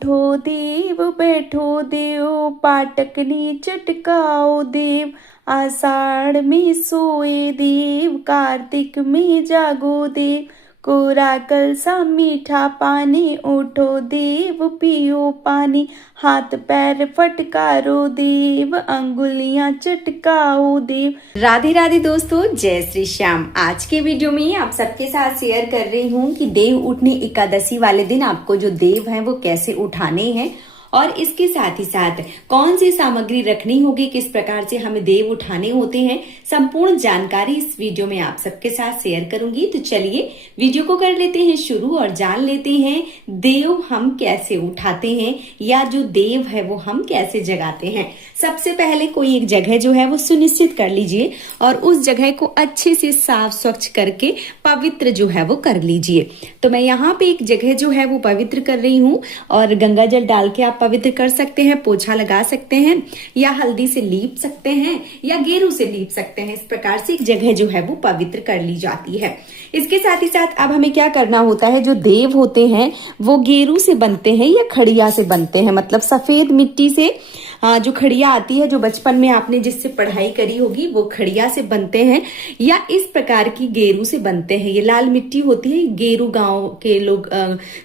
उठो देव बैठो देव, पाटकनी चटकाओ देव। आषाढ़ में सोए देव, कार्तिक में जागो देव। कोरा कलसा मीठा पानी, उठो देव पियो पानी। हाथ पैर फटकारो देव, अंगुलियां चटकाओ देव। राधे राधे दोस्तों, जय श्री श्याम। आज के वीडियो में आप सबके साथ शेयर कर रही हूँ कि देव उठनी एकादशी वाले दिन आपको जो देव हैं वो कैसे उठाने हैं और इसके साथ ही साथ कौन सी सामग्री रखनी होगी, किस प्रकार से हमें देव उठाने होते हैं, संपूर्ण जानकारी इस वीडियो में आप सबके साथ शेयर करूंगी। तो चलिए वीडियो को कर लेते हैं शुरू और जान लेते हैं देव हम कैसे उठाते हैं या जो देव है वो हम कैसे जगाते हैं। सबसे पहले कोई एक जगह जो है वो सुनिश्चित कर लीजिए और उस जगह को अच्छे से साफ स्वच्छ करके पवित्र जो है वो कर लीजिए। तो मैं यहाँ पे एक जगह जो है वो पवित्र कर रही हूँ और गंगा जल डाल के आप पवित्र कर सकते हैं, पोछा लगा सकते हैं या हल्दी से लीप सकते हैं या गेरू से लीप सकते हैं। इस प्रकार से एक जगह जो है वो पवित्र कर ली जाती है। इसके साथ ही साथ अब हमें क्या करना होता है, जो देव होते हैं वो गेरू से बनते हैं या खड़िया से बनते हैं, मतलब सफेद मिट्टी से जो खड़िया आती है, जो बचपन में आपने जिससे पढ़ाई करी होगी वो खड़िया से बनते हैं या इस प्रकार की गेरू से बनते हैं। ये लाल मिट्टी होती है, गेरू गांव के लोग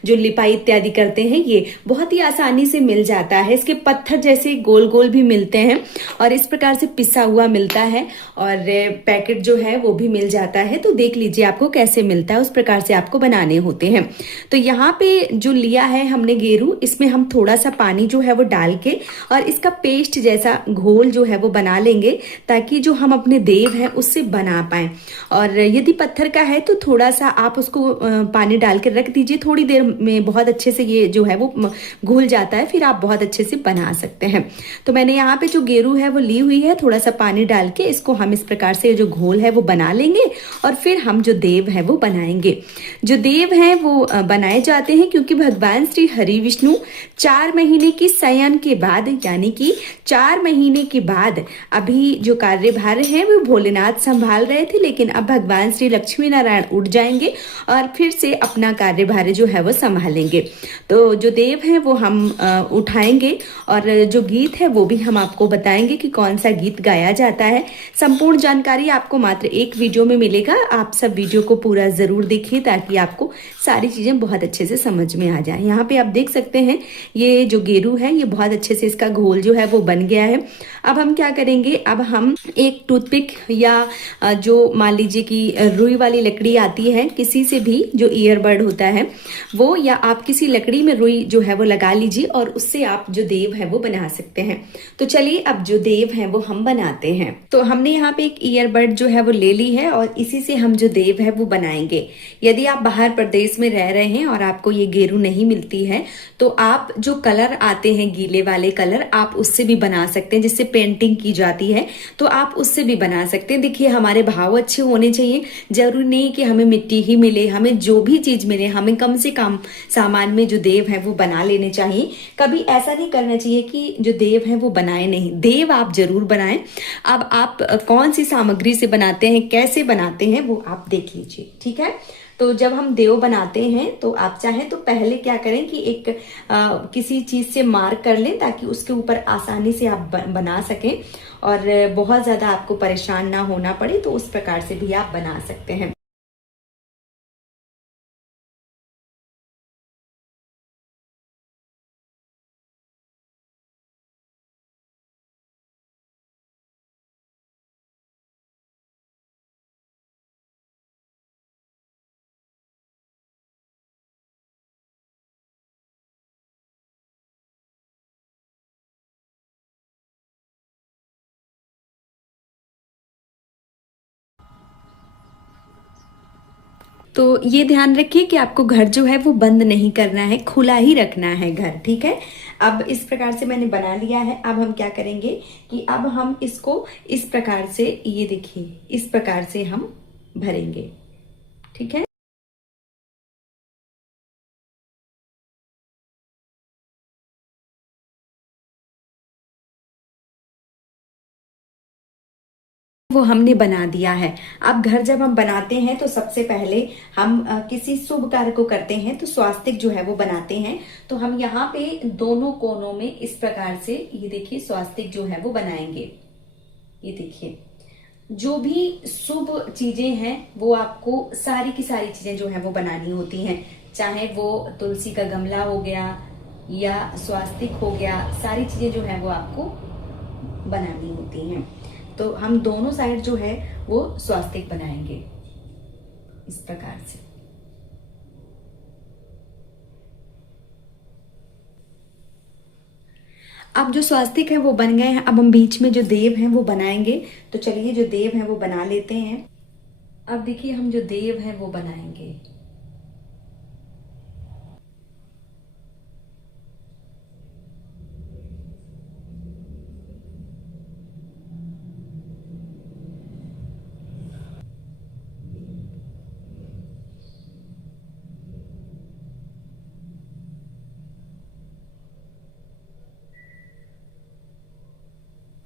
जो लिपाई इत्यादि करते हैं, ये बहुत ही आसानी से मिल जाता है। इसके पत्थर जैसे गोल गोल भी मिलते हैं और इस प्रकार से पिसा हुआ मिलता है और पैकेट जो है वो भी मिल जाता है। तो देख लीजिए आपको कैसे मिलता है, उस प्रकार से आपको बनाने होते हैं। तो यहाँ पे जो लिया है हमने गेरू, इसमें हम थोड़ा सा पानी जो है वो डाल के और इसका पेस्ट जैसा घोल जो है वो बना लेंगे ताकि जो हम अपने देव हैं उससे बना पाए। और यदि पत्थर का है तो थोड़ा सा आप उसको पानी डाल के रख दीजिए, थोड़ी देर में बहुत अच्छे से ये जो है वो घुल जाता है, फिर आप बहुत अच्छे से बना सकते हैं। तो मैंने यहाँ पे जो गेरू है वो ली हुई है, थोड़ा सा पानी डाल के इसको हम इस प्रकार से जो घोल है वो बना लेंगे और फिर हम जो देव है वो बनाएंगे। जो देव हैं वो बनाए जाते हैं क्योंकि भगवान श्री हरि विष्णु 4 महीने की शयन के बाद, यानी कि 4 महीने के बाद अभी जो कार्यभार है वो भोलेनाथ संभाल रहे थे, लेकिन अब भगवान श्री लक्ष्मी नारायण उठ जाएंगे और फिर से अपना कार्यभार जो है वो संभालेंगे। तो जो देव हैं वो हम उठाएंगे और जो गीत है वो भी हम आपको बताएंगे कि कौन सा गीत गाया जाता है। संपूर्ण जानकारी आपको मात्र एक वीडियो में मिलेगा। आप सब वीडियो को पूरा जरूर देखिए ताकि आपको सारी चीजें बहुत अच्छे से समझ में आ जाए। यहाँ पे आप देख सकते हैं ये जो गेरू है ये बहुत अच्छे से इसका घोल जो है वो बन गया है। अब हम क्या करेंगे, अब हम एक टूथपिक या जो मान लीजिए कि रुई वाली लकड़ी आती है, किसी से भी जो ईयरबड होता है वो, या आप किसी लकड़ी में रुई जो है वो लगा लीजिए और उससे आप जो देव है वो बना सकते हैं। तो चलिए अब जो देव है वो हम बनाते हैं। तो हमने यहाँ पे एक ईयरबड जो है वो ले ली है और इसी से हम जो देव है वो बनाएंगे। यदि आप बाहर प्रदेश में रह रहे हैं और आपको ये गेरू नहीं मिलती है तो आप जो कलर आते हैं गीले वाले कलर, आप उससे भी बना सकते हैं, जिससे पेंटिंग की जाती है तो आप उससे भी बना सकते हैं। देखिए हमारे भाव अच्छे होने चाहिए, जरूरी नहीं कि हमें मिट्टी ही मिले, हमें जो भी चीज मिले, हमें कम से कम सामान में जो देव है वो बना लेने चाहिए। कभी ऐसा नहीं करना चाहिए कि जो देव है वो बनाए नहीं, देव आप जरूर बनाएं। अब आप कौन सी सामग्री से बनाते हैं, कैसे बनाते हैं वो आप देख लीजिए, ठीक है। तो जब हम देव बनाते हैं तो आप चाहें तो पहले क्या करें कि एक किसी चीज से मार्क कर लें ताकि उसके ऊपर आसानी से आप बना सकें और बहुत ज्यादा आपको परेशान ना होना पड़े, तो उस प्रकार से भी आप बना सकते हैं। तो ये ध्यान रखिए कि आपको घर जो है वो बंद नहीं करना है, खुला ही रखना है घर, ठीक है। अब इस प्रकार से मैंने बना लिया है। अब हम क्या करेंगे कि अब हम इसको इस प्रकार से, ये देखिए इस प्रकार से हम भरेंगे, ठीक है। वो हमने बना दिया है। अब घर जब हम बनाते हैं तो सबसे पहले हम किसी शुभ कार्य को करते हैं तो स्वास्तिक जो है वो बनाते हैं। तो हम यहाँ पे दोनों कोनों में इस प्रकार से ये देखिए स्वास्तिक जो है वो बनाएंगे। ये देखिए, जो भी शुभ चीजें हैं वो आपको सारी की सारी चीजें जो है वो बनानी होती हैं, चाहे वो तुलसी का गमला हो गया या स्वास्तिक हो गया, सारी चीजें जो है वो आपको बनानी होती हैं। तो हम दोनों साइड जो है वो स्वास्तिक बनाएंगे इस प्रकार से। अब जो स्वास्तिक है वो बन गए हैं, अब हम बीच में जो देव हैं वो बनाएंगे। तो चलिए जो देव हैं वो बना लेते हैं। अब देखिए हम जो देव हैं वो बनाएंगे।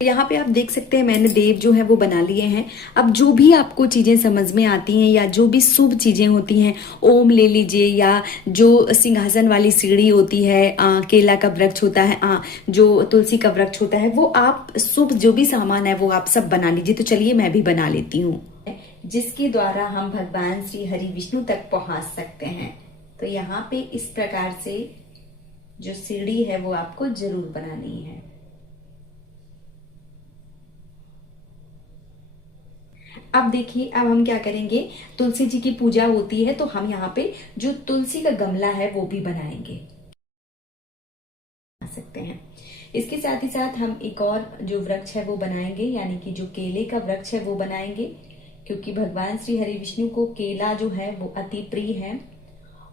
यहाँ पे आप देख सकते हैं मैंने देव जो है वो बना लिए हैं। अब जो भी आपको चीजें समझ में आती हैं या जो भी शुभ चीजें होती हैं, ओम ले लीजिए या जो सिंहासन वाली सीढ़ी होती है, केला का वृक्ष होता है, जो तुलसी का वृक्ष होता है, वो आप शुभ जो भी सामान है वो आप सब बना लीजिए। तो चलिए मैं भी बना लेती हूँ, जिसके द्वारा हम भगवान श्री हरि विष्णु तक पहुंच सकते हैं। तो यहाँ पे इस प्रकार से जो सीढ़ी है वो आपको जरूर बनानी है। अब देखिए, अब हम क्या करेंगे, तुलसी जी की पूजा होती है तो हम यहाँ पे जो तुलसी का गमला है वो भी बनाएंगे सकते हैं। इसके साथ ही साथ हम एक और जो वृक्ष है वो बनाएंगे, यानी कि जो केले का वृक्ष है वो बनाएंगे, क्योंकि भगवान श्री हरि विष्णु को केला जो है वो अति प्रिय है।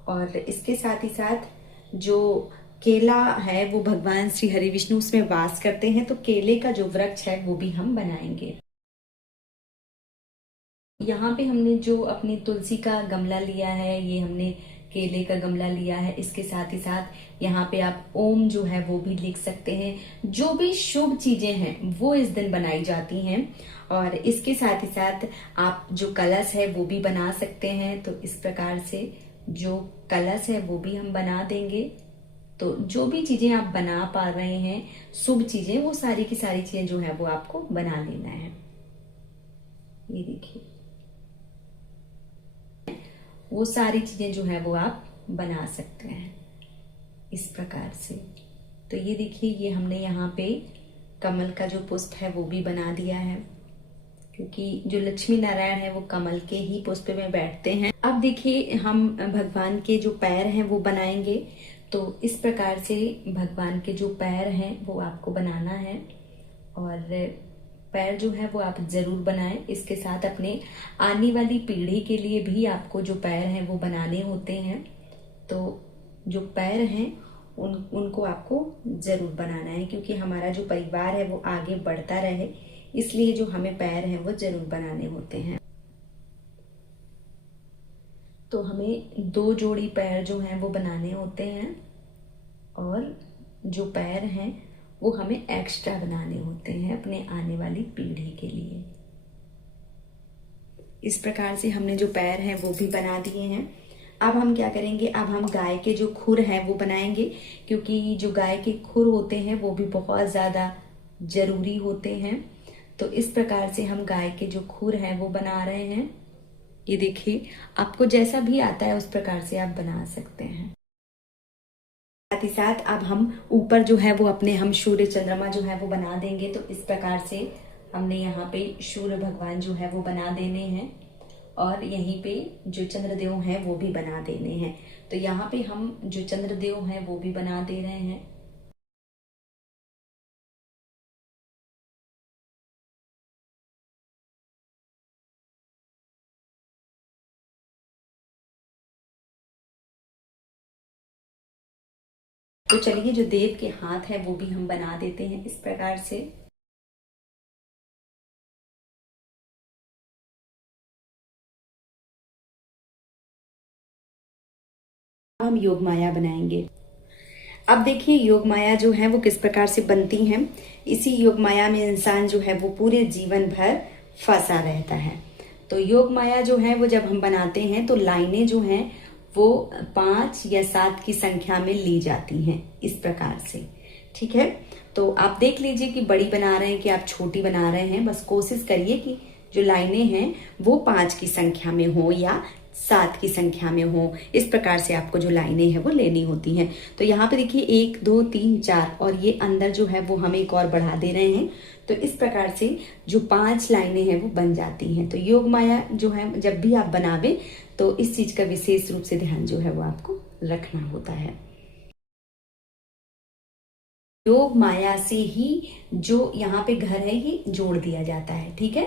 और इसके साथ ही साथ जो केला है वो भगवान श्री हरि विष्णु उसमें वास करते हैं, तो केले का जो वृक्ष है वो भी हम बनाएंगे। यहाँ पे हमने जो अपनी तुलसी का गमला लिया है, ये हमने केले का गमला लिया है। इसके साथ ही साथ यहाँ पे आप ओम जो है वो भी लिख सकते हैं। जो भी शुभ चीजें हैं वो इस दिन बनाई जाती हैं। और इसके साथ ही साथ आप जो कलश है वो भी बना सकते हैं। तो इस प्रकार से जो कलश है वो भी हम बना देंगे। तो जो भी चीजें आप बना पा रहे हैं शुभ चीजें, वो सारी की सारी चीजें जो है वो आपको बना लेना है। ये देखिए, वो सारी चीजें जो है वो आप बना सकते हैं इस प्रकार से। तो ये देखिए, ये हमने यहाँ पे कमल का जो पुष्प है वो भी बना दिया है, क्योंकि जो लक्ष्मी नारायण है वो कमल के ही पुष्प में बैठते हैं। अब देखिए, हम भगवान के जो पैर हैं वो बनाएंगे। तो इस प्रकार से भगवान के जो पैर हैं वो आपको बनाना है, और पैर जो है वो आप जरूर बनाएं। इसके साथ अपने आने वाली पीढ़ी के लिए भी आपको जो पैर हैं वो बनाने होते हैं। तो जो पैर हैं उनको आपको जरूर बनाना है, क्योंकि हमारा जो परिवार है वो आगे बढ़ता रहे, इसलिए जो हमें पैर हैं वो जरूर बनाने होते हैं। तो हमें 2 जोड़ी पैर जो हैं वो बनाने होते हैं, और जो पैर हैं वो हमें एक्स्ट्रा बनाने होते हैं अपने आने वाली पीढ़ी के लिए। इस प्रकार से हमने जो पैर हैं वो भी बना दिए हैं। अब हम क्या करेंगे, अब हम गाय के जो खुर हैं वो बनाएंगे, क्योंकि जो गाय के खुर होते हैं वो भी बहुत ज्यादा जरूरी होते हैं। तो इस प्रकार से हम गाय के जो खुर हैं वो बना रहे हैं। ये देखिए, आपको जैसा भी आता है उस प्रकार से आप बना सकते हैं। साथ ही साथ अब हम ऊपर जो है वो अपने हम सूर्य चंद्रमा जो है वो बना देंगे। तो इस प्रकार से हमने यहाँ पे सूर्य भगवान जो है वो बना देने हैं, और यहीं पे जो चंद्रदेव हैं वो भी बना देने हैं। तो यहाँ पे हम जो चंद्रदेव हैं वो भी बना दे रहे हैं। तो चलिए, जो देव के हाथ है वो भी हम बना देते हैं इस प्रकार से। हम योग माया बनाएंगे। अब देखिए, योग माया जो है वो किस प्रकार से बनती हैं। इसी योग माया में इंसान जो है वो पूरे जीवन भर फंसा रहता है। तो योग माया जो है वो जब हम बनाते हैं तो लाइनें जो हैं वो 5 या 7 की संख्या में ली जाती हैं, इस प्रकार से। ठीक है, तो आप देख लीजिए कि बड़ी बना रहे हैं कि आप छोटी बना रहे हैं। बस कोशिश करिए कि जो लाइनें हैं वो 5 की संख्या में हो या 7 की संख्या में हो। इस प्रकार से आपको जो लाइनें हैं वो लेनी होती हैं। तो यहाँ पे देखिए 1 2 3 4 और ये अंदर जो है वो हम एक और बढ़ा दे रहे हैं। तो इस प्रकार से जो 5 लाइनें हैं वो बन जाती हैं। तो योग माया जो है जब भी आप बनावे तो इस चीज का विशेष रूप से ध्यान जो है वो आपको रखना होता है। योग माया से ही जो यहाँ पे घर है ये जोड़ दिया जाता है। ठीक है,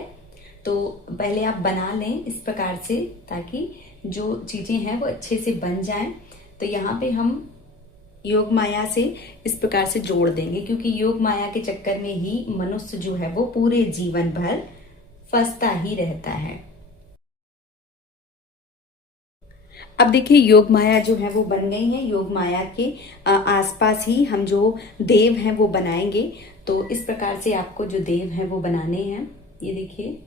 तो पहले आप बना लें इस प्रकार से ताकि जो चीजें हैं वो अच्छे से बन जाएं। तो यहाँ पे हम योग माया से इस प्रकार से जोड़ देंगे, क्योंकि योग माया के चक्कर में ही मनुष्य जो है वो पूरे जीवन भर फंसता ही रहता है। अब देखिए योग माया जो है वो बन गई है। योग माया के आसपास ही हम जो देव हैं वो बनाएंगे। तो इस प्रकार से आपको जो देव हैं वो बनाने हैं। ये देखिए,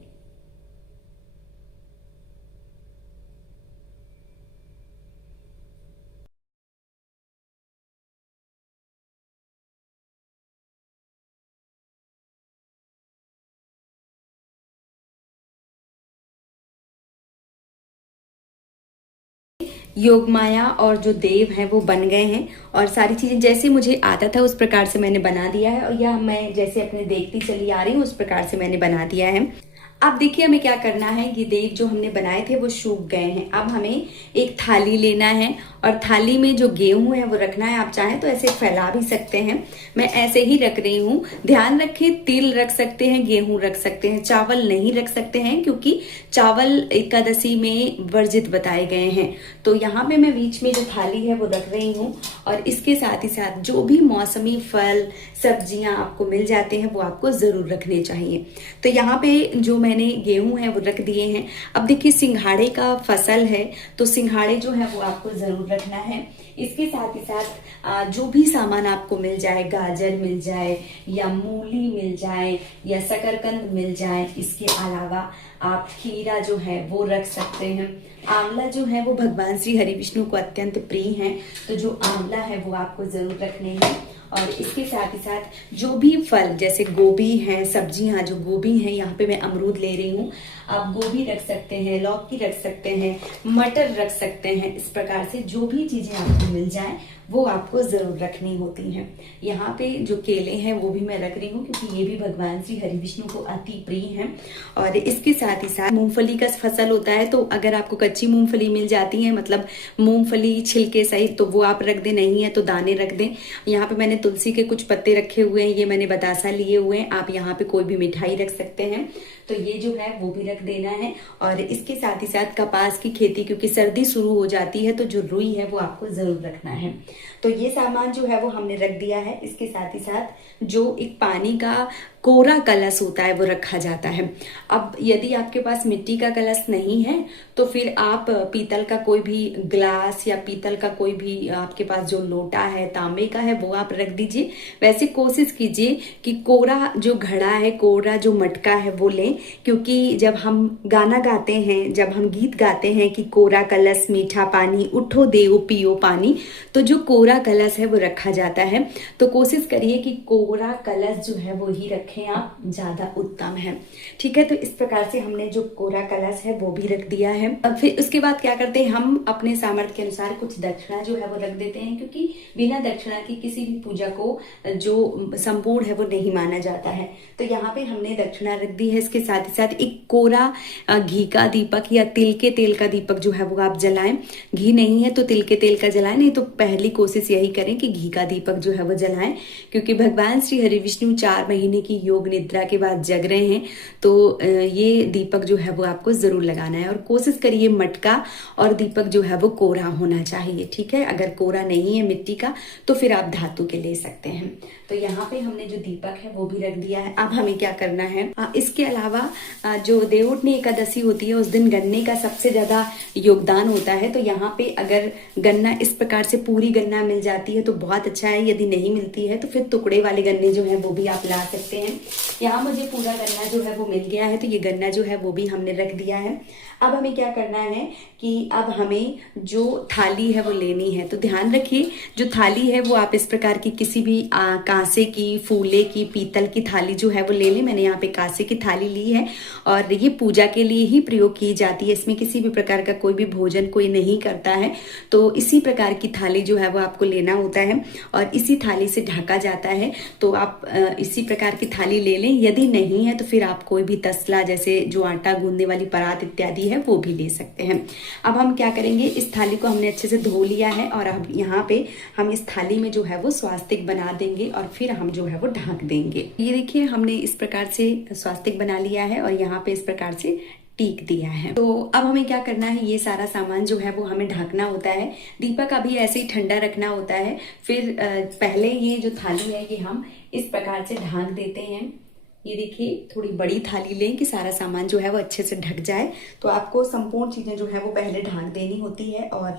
योग माया और जो देव हैं वो बन गए हैं और सारी चीजें जैसे मुझे आता था उस प्रकार से मैंने बना दिया है, और या मैं जैसे अपने देखती चली आ रही हूँ उस प्रकार से मैंने बना दिया है। अब देखिए हमें क्या करना है, ये देव जो हमने बनाए थे वो सूख गए हैं। अब हमें एक थाली लेना है और थाली में जो गेहूं है वो रखना है। आप चाहें तो ऐसे फैला भी सकते हैं, मैं ऐसे ही रख रही हूँ। ध्यान रखें, तिल रख सकते हैं, गेहूं रख सकते हैं, चावल नहीं रख सकते हैं क्योंकि चावल एकादशी में वर्जित बताए गए हैं। तो यहाँ पे मैं बीच में जो थाली है वो रख रही हूँ और इसके साथ ही साथ जो भी मौसमी फल सब्जियां आपको मिल जाते हैं वो आपको जरूर रखने चाहिए। तो यहाँ पे जो मैंने गेहूं है वो रख दिए हैं। अब देखिए सिंघाड़े का फसल है तो सिंघाड़े जो है वो आपको जरूर रखना है। इसके साथ ही साथ जो भी सामान आपको मिल जाए, गाजर मिल जाए या मूली मिल जाए या शकरकंद मिल जाए, इसके अलावा आप खीरा जो है वो रख सकते हैं। आंवला जो है वो भगवान श्री हरि विष्णु को अत्यंत प्रिय है, तो जो आंवला है वो आपको जरूर रखने हैं। और इसके साथ ही साथ जो भी फल जैसे गोभी है, सब्जियां जो गोभी है, यहाँ पे मैं अमरूद ले रही हूँ, आप गोभी रख सकते हैं, लौकी रख सकते हैं, मटर रख सकते हैं। इस प्रकार से जो भी चीजें आपको मिल जाए वो आपको जरूर रखनी होती हैं। यहाँ पे जो केले हैं वो भी मैं रख रही हूँ क्योंकि ये भी भगवान श्री हरि विष्णु को अति प्रिय हैं। और इसके साथ ही साथ मूंगफली का फसल होता है, तो अगर आपको कच्ची मूंगफली मिल जाती है, मतलब मूंगफली छिलके सहित, तो वो आप रख दें, नहीं है तो दाने रख दें। यहाँ पे मैंने तुलसी के कुछ पत्ते रखे हुए हैं, ये मैंने बतासा लिए हुए हैं। आप यहाँ पे कोई भी मिठाई रख सकते हैं, तो ये जो है वो भी रख देना है। और इसके साथ ही साथ कपास की खेती, क्योंकि सर्दी शुरू हो जाती है तो जो रुई है वो आपको जरूर रखना है। तो ये सामान जो है वो हमने रख दिया है। इसके साथ ही साथ जो एक पानी का कोरा कलश होता है वो रखा जाता है। अब यदि आपके पास मिट्टी का कलश नहीं है तो फिर आप पीतल का कोई भी ग्लास या पीतल का कोई भी आपके पास जो लोटा है, तांबे का है, वो आप रख दीजिए। वैसे कोशिश कीजिए कि कोरा जो घड़ा है, कोरा जो मटका है वो लें, क्योंकि जब हम गाना गाते हैं, जब हम गीत गाते हैं कि कोरा कलश मीठा पानी, उठो देओ पियो पानी, तो जो कोरा कलश है वो रखा जाता है। तो कोशिश करिए कि कोरा कलश जो है वो ही रखें आप, ज्यादा उत्तम है। ठीक है, तो इस प्रकार से हमने जो कोरा कलश है वो भी रख दिया है। अब फिर उसके बाद क्या करते हैं, हम अपने सामर्थ्य के अनुसार कुछ दक्षिणा जो है वो रख देते हैं, क्योंकि बिना दक्षिणा की किसी भी पूजा को जो संपूर्ण है वो नहीं माना जाता है। तो यहाँ पे हमने दक्षिणा रख दी है। इसके साथ ही साथ एक कोरा घी का दीपक या तिल के तेल का दीपक जो है वो आप जलाएं। घी नहीं है तो तिल के तेल का जलाएं, नहीं तो पहली कोशिश यही करें कि घी का दीपक जो है वो जलाएं, क्योंकि भगवान श्री हरि विष्णु 4 महीने की योग निद्रा के बाद जग रहे हैं। तो ये दीपक जो है वो आपको जरूर लगाना है। और कोशिश करिए मटका और दीपक जो है वो कोरा होना चाहिए। ठीक है, अगर कोरा नहीं है मिट्टी का तो फिर आप धातु के ले सकते हैं। तो यहाँ पे हमने जो दीपक है वो भी रख दिया है। अब हमें क्या करना है, इसके अलावा जो देवउठनी एकादशी होती है उस दिन गन्ने का सबसे ज्यादा योगदान होता है। तो यहाँ पे अगर गन्ना इस प्रकार से पूरी गन्ना मिल जाती है तो बहुत अच्छा है, यदि नहीं मिलती है तो फिर टुकड़े वाले गन्ने जो है वो भी आप ला सकते हैं। हैं। यहाँ मुझे पूरा गन्ना जो है वो मिल गया है, तो ये गन्ना जो है वो भी हमने रख दिया है। अब हमें क्या करना है कि अब हमें जो थाली है वो लेनी है। तो ध्यान रखिए, जो थाली है वो आप इस प्रकार की किसी भी कांसे की, फूले की, पीतल की थाली जो है वो ले लें। मैंने यहाँ पे कांसे की थाली ली है और ये पूजा के लिए ही प्रयोग की जाती है। इसमें किसी भी प्रकार का कोई भी भोजन कोई नहीं करता है। तो इसी प्रकार की थाली जो है वो आपको लेना होता है और इसी थाली से ढका जाता है। तो आप इसी प्रकार की थाली ले लें। यदि नहीं है तो फिर आप कोई भी तसला, जैसे जो आटा गूंदने वाली परात इत्यादि है, वो भी ले सकते हैं। अब हम क्या करेंगे, इस थाली को हमने अच्छे से धो लिया है और अब यहाँ पे हम इस थाली में जो है वो स्वास्तिक बना देंगे और फिर हम जो है वो ढक देंगे। ये देखिए, हमने इस प्रकार से स्वास्तिक बना लिया है और यहाँ पे इस प्रकार से टीक दिया है। तो अब हमें क्या करना है, ये सारा सामान जो है वो हमें ढकना होता है। दीपक अभी ऐसे ही ठंडा रखना होता है। फिर पहले ये जो थाली है ये हम इस प्रकार से ढक देते हैं। ये देखिए, थोड़ी बड़ी थाली लें कि सारा सामान जो है वो अच्छे से ढक जाए। तो आपको संपूर्ण चीजें जो है वो पहले ढक देनी होती है और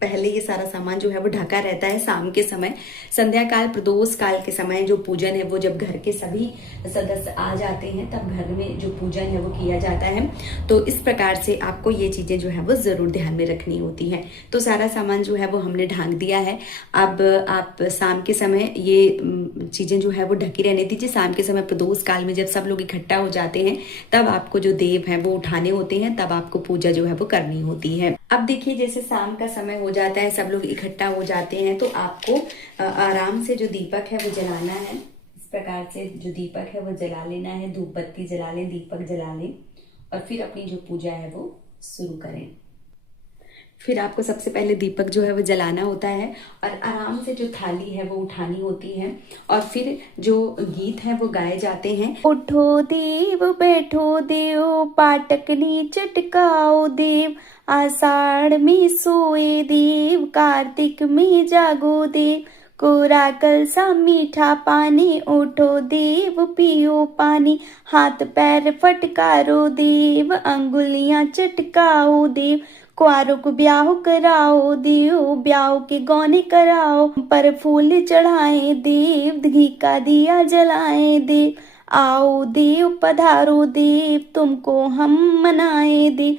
पहले ये सारा सामान जो है वो ढका रहता है। शाम के समय, संध्या काल, प्रदोष काल के समय जो पूजन है वो जब घर के सभी सदस्य आ जाते हैं तब घर में जो पूजन है वो किया जाता है। तो इस प्रकार से आपको ये चीजें जो है वो जरूर ध्यान में रखनी होती है। तो सारा सामान जो है वो हमने ढक दिया है। अब आप शाम के समय ये चीजें जो है वो ढकी रहने दीजिए। शाम के समय प्रदोष काल में जब सब लोग इकट्ठा हो जाते हैं तब आपको जो देव है वो उठाने होते हैं, तब आपको पूजा जो है वो करनी होती है। अब देखिए, जैसे शाम का समय हो जाता है, सब लोग इकट्ठा हो जाते हैं, तो आपको आराम से जो दीपक है वो जलाना है। इस प्रकार से जो दीपक है वो जला लेना है। धूप बत्ती जला लें, दीपक जला लें और फिर अपनी जो पूजा है वो शुरू करें। फिर आपको सबसे पहले दीपक जो है वो जलाना होता है और आराम से जो थाली है वो उठानी होती है और फिर जो गीत है वो गाए जाते हैं। उठो देव, बैठो देव, पाटकनी चटकाओ देव, आषाढ़ में सोए देव, कार्तिक में जागो देव, कोरा कलसा मीठा पानी, उठो देव पियो पानी, हाथ पैर फटकारो देव, अंगुलियां चटकाओ देव, कुआरों को ब्याह कराओ देव, ब्याह के गौने कराओ, पर फूल चढ़ाए देव, घी का दिया जलाए देव, आओ देव पधारो देव, तुमको हम मनाए देव।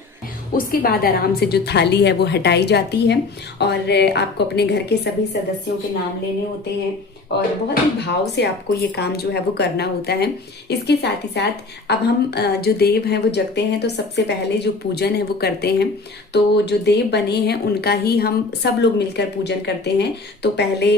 उसके बाद आराम से जो थाली है वो हटाई जाती है और आपको अपने घर के सभी सदस्यों के नाम लेने होते हैं और बहुत ही भाव से आपको ये काम जो है वो करना होता है। इसके साथ ही साथ अब हम जो देव हैं वो जगते हैं, तो सबसे पहले जो पूजन है वो करते हैं। तो जो देव बने हैं उनका ही हम सब लोग मिलकर पूजन करते हैं। तो पहले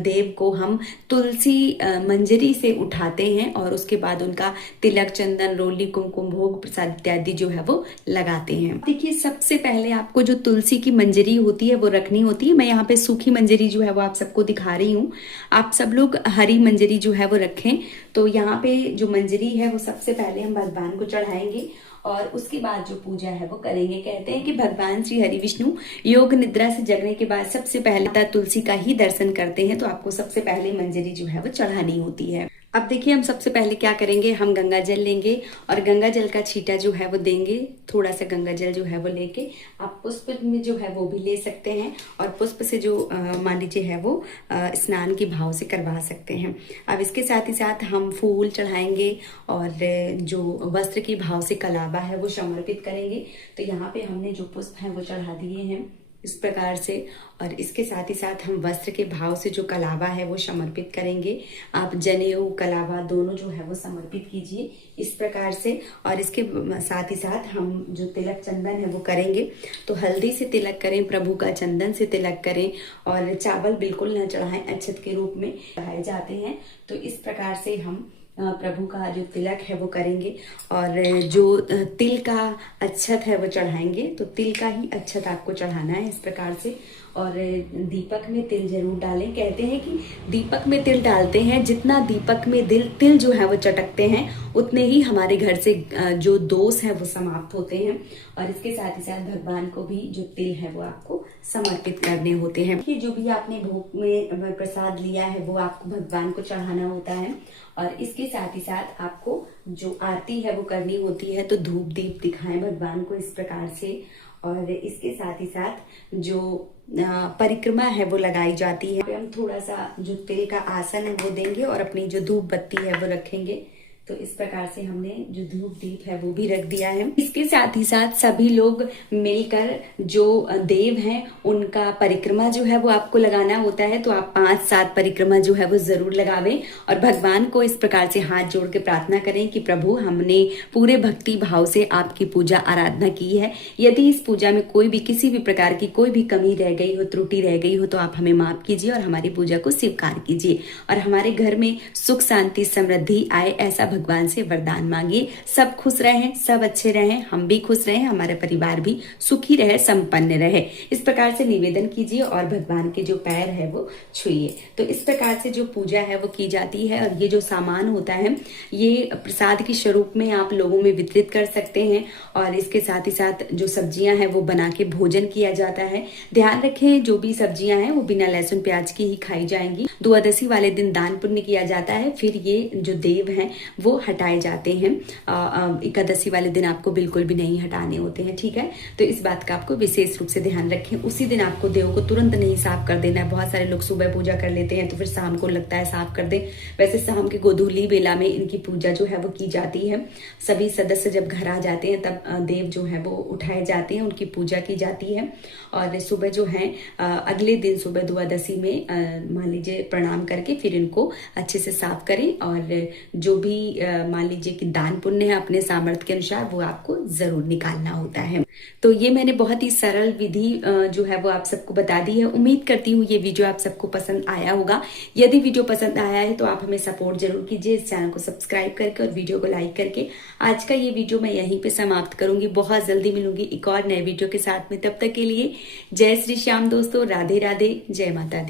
देव को हम तुलसी मंजरी से उठाते हैं और उसके बाद उनका तिलक, चंदन, रोली, कुमकुम, भोग, प्रसाद इत्यादि जो है वो लगाते हैं। देखिए, सबसे पहले आपको जो तुलसी की मंजरी होती है वो रखनी होती है। मैं यहाँ पे सूखी मंजरी जो है वो आप सबको दिखा रही हूँ। आप सब लोग हरी मंजरी जो है वो रखें। तो यहाँ पे जो मंजरी है वो सबसे पहले हम भगवान को चढ़ाएंगे और उसके बाद जो पूजा है वो करेंगे। कहते हैं कि भगवान श्री हरि विष्णु योग निद्रा से जगने के बाद सबसे पहले तुलसी का ही दर्शन करते हैं। तो आपको सबसे पहले मंजरी जो है वो चढ़ानी होती है। अब देखिए, हम सबसे पहले क्या करेंगे, हम गंगा जल लेंगे और गंगा जल का छींटा जो है वो देंगे। थोड़ा सा गंगा जल जो है वो लेके आप पुष्प में जो है वो भी ले सकते हैं और पुष्प से जो मान लीजिए है वो स्नान की भाव से करवा सकते हैं। अब इसके साथ ही साथ हम फूल चढ़ाएंगे और जो वस्त्र की भाव से कलाबा है वो समर्पित करेंगे। तो यहाँ पे हमने जो पुष्प है वो चढ़ा दिए हैं इस प्रकार से और इसके साथ ही साथ हम वस्त्र के भाव से जो कलावा है वो समर्पित करेंगे। आप जनेऊ, कलावा दोनों जो है वो समर्पित कीजिए इस प्रकार से। और इसके साथ ही साथ हम जो तिलक चंदन है वो करेंगे। तो हल्दी से तिलक करें, प्रभु का चंदन से तिलक करें और चावल बिल्कुल न चढ़ाएं, अक्षत के रूप में चढ़ाए जाते हैं। तो इस प्रकार से हम प्रभु का जो तिलक है वो करेंगे और जो तिल का अक्षत है वो चढ़ाएंगे। तो तिल का ही अक्षत आपको चढ़ाना है इस प्रकार से। और दीपक में तिल जरूर डालें। कहते हैं कि दीपक में तिल डालते हैं, जितना दीपक में तिल जो है वो चटकते हैं उतने ही हमारे घर से जो दोष है वो समाप्त होते हैं। और इसके साथ ही साथ भगवान को भी जो तिल है वो आपको समर्पित करने होते हैं। कि जो भी आपने भोग में प्रसाद लिया है वो आपको भगवान को चढ़ाना होता है। और इसके साथ ही साथ आपको जो आरती है वो करनी होती है। तो धूप दीप दिखाएं भगवान को इस प्रकार से और इसके साथ ही साथ जो परिक्रमा है वो लगाई जाती है। हम थोड़ा सा जो तिल का आसन है वो देंगे और अपनी जो धूप बत्ती है वो रखेंगे। तो इस प्रकार से हमने जो धूप दीप है वो भी रख दिया है। इसके साथ ही साथ सभी लोग मिलकर जो देव हैं उनका परिक्रमा जो है वो आपको लगाना होता है। तो आप 5-7 परिक्रमा जो है वो जरूर लगावें और भगवान को इस प्रकार से हाथ जोड़ के प्रार्थना करें कि प्रभु, हमने पूरे भक्ति भाव से आपकी पूजा आराधना की है। यदि इस पूजा में कोई भी किसी भी प्रकार की कोई भी कमी रह गई हो, त्रुटि रह गई हो, तो आप हमें माफ कीजिए और हमारी पूजा को स्वीकार कीजिए और हमारे घर में सुख शांति समृद्धि आए, ऐसा भगवान से वरदान मांगिए। सब खुश रहें, सब अच्छे रहें, हम भी खुश रहें, हमारे परिवार भी सुखी रहे, संपन्न रहे। इस प्रकार से निवेदन कीजिए और भगवान के जो पैर है वो छुइए। तो इस प्रकार से जो पूजा है वो की जाती है। और ये जो सामान होता है ये प्रसाद के स्वरूप में आप लोगों में वितरित कर सकते हैं। और इसके साथ ही साथ जो सब्जियां हैं वो बना के भोजन किया जाता है। ध्यान रखें, जो भी सब्जियां हैं वो बिना लहसुन प्याज की ही खाई जाएंगी। द्वादशी वाले दिन दान पुण्य किया जाता है, फिर ये जो देव हैं वो हटाए जाते हैं। एकादशी वाले दिन आपको बिल्कुल भी नहीं हटाने होते हैं, ठीक है। तो इस बात का आपको विशेष रूप से ध्यान रखें। उसी दिन आपको देव को तुरंत नहीं साफ कर देना है। बहुत सारे लोग सुबह पूजा कर लेते हैं तो फिर शाम को लगता है साफ कर दें। वैसे शाम के गोधूली बेला में इनकी पूजा जो है वो की जाती है। सभी सदस्य जब घर आ जाते हैं तब देव जो है वो उठाए जाते हैं, उनकी पूजा की जाती है। और सुबह जो है अगले दिन सुबह द्वादशी में मान लीजिए प्रणाम करके फिर इनको अच्छे से साफ करें। और जो भी मान लीजिए कि दान पुण्य है अपने सामर्थ्य के अनुसार वो आपको जरूर निकालना होता है। तो ये मैंने बहुत ही सरल विधि जो है वो आप सबको बता दी है। उम्मीद करती हूँ ये वीडियो आप सबको पसंद आया होगा। यदि वीडियो पसंद आया है तो आप हमें सपोर्ट जरूर कीजिए, इस चैनल को सब्सक्राइब करके और वीडियो को लाइक करके। आज का ये वीडियो मैं यहीं पे समाप्त करूंगी। बहुत जल्दी मिलूंगी एक और नए वीडियो के साथ में। तब तक के लिए जय श्री श्याम दोस्तों, राधे राधे, जय माता दी।